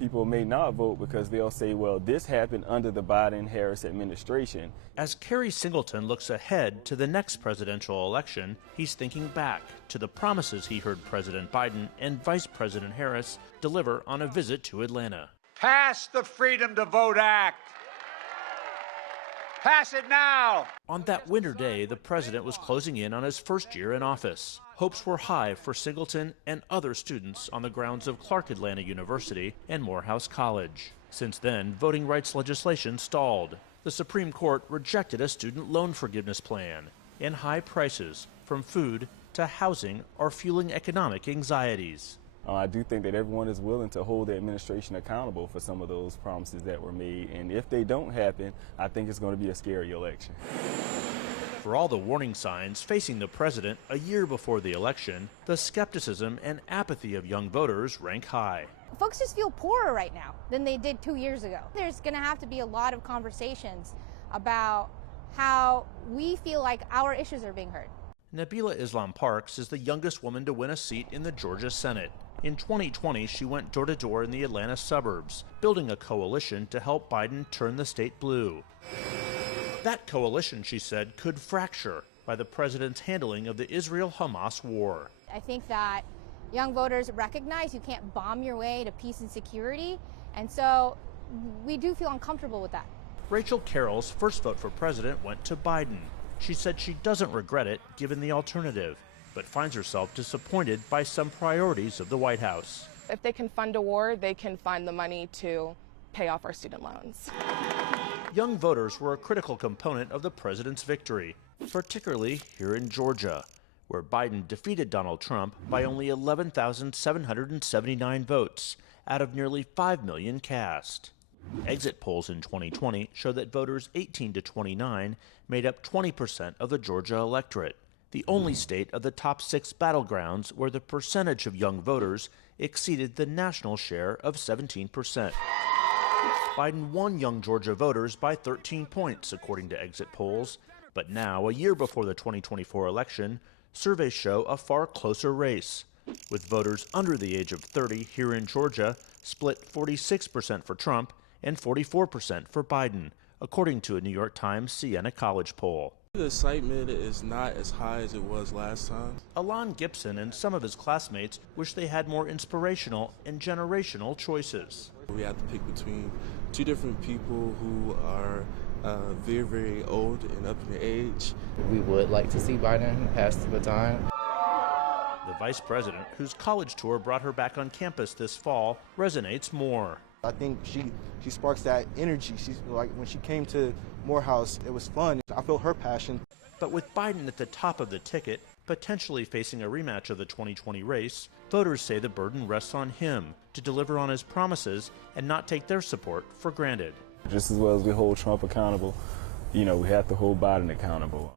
People may not vote because they'll say, well, this happened under the Biden-Harris administration. As Kerry Singleton looks ahead to the next presidential election, he's thinking back to the promises he heard President Biden and Vice President Harris deliver on a visit to Atlanta. Pass the Freedom to Vote Act. Pass it now! On that winter day, the president was closing in on his first year in office. Hopes were high for Singleton and other students on the grounds of Clark Atlanta University and Morehouse College. Since then, voting rights legislation stalled. The Supreme Court rejected a student loan forgiveness plan, and high prices, from food to housing, are fueling economic anxieties. I do think that everyone is willing to hold the administration accountable for some of those promises that were made. And if they don't happen, I think it's going to be a scary election. For all the warning signs facing the president a year before the election, the skepticism and apathy of young voters rank high. Folks just feel poorer right now than they did 2 years ago. There's going to have to be a lot of conversations about how we feel like our issues are being heard. Nabila Islam Parks is the youngest woman to win a seat in the Georgia Senate. In 2020, she went door-to-door in the Atlanta suburbs, building a coalition to help Biden turn the state blue. That coalition, she said, could fracture by the president's handling of the Israel-Hamas war. I think that young voters recognize you can't bomb your way to peace and security, and so we do feel uncomfortable with that. Rachel Carroll's first vote for president went to Biden. She said she doesn't regret it, given the alternative, but finds herself disappointed by some priorities of the White House. If they can fund a war, they can find the money to pay off our student loans. Young voters were a critical component of the president's victory, particularly here in Georgia, where Biden defeated Donald Trump by only 11,779 votes out of nearly 5 million cast. Exit polls in 2020 show that voters 18 to 29 made up 20% of the Georgia electorate, the only state of the top 6 battlegrounds where the percentage of young voters exceeded the national share of 17%. Biden won young Georgia voters by 13 points, according to exit polls. But now, a year before the 2024 election, surveys show a far closer race, with voters under the age of 30 here in Georgia split 46% for Trump and 44% for Biden, according to a New York Times Siena College poll. The excitement is not as high as it was last time. Alon Gibson and some of his classmates wish they had more inspirational and generational choices. We have to pick between two different people who are very, very old and up in age. We would like to see Biden pass the baton. The vice president, whose college tour brought her back on campus this fall, resonates more. I think she sparks that energy. She's like, when she came to Morehouse, it was fun. I felt her passion. But with Biden at the top of the ticket, potentially facing a rematch of the 2020 race, voters say the burden rests on him to deliver on his promises and not take their support for granted. Just as well as we hold Trump accountable, we have to hold Biden accountable.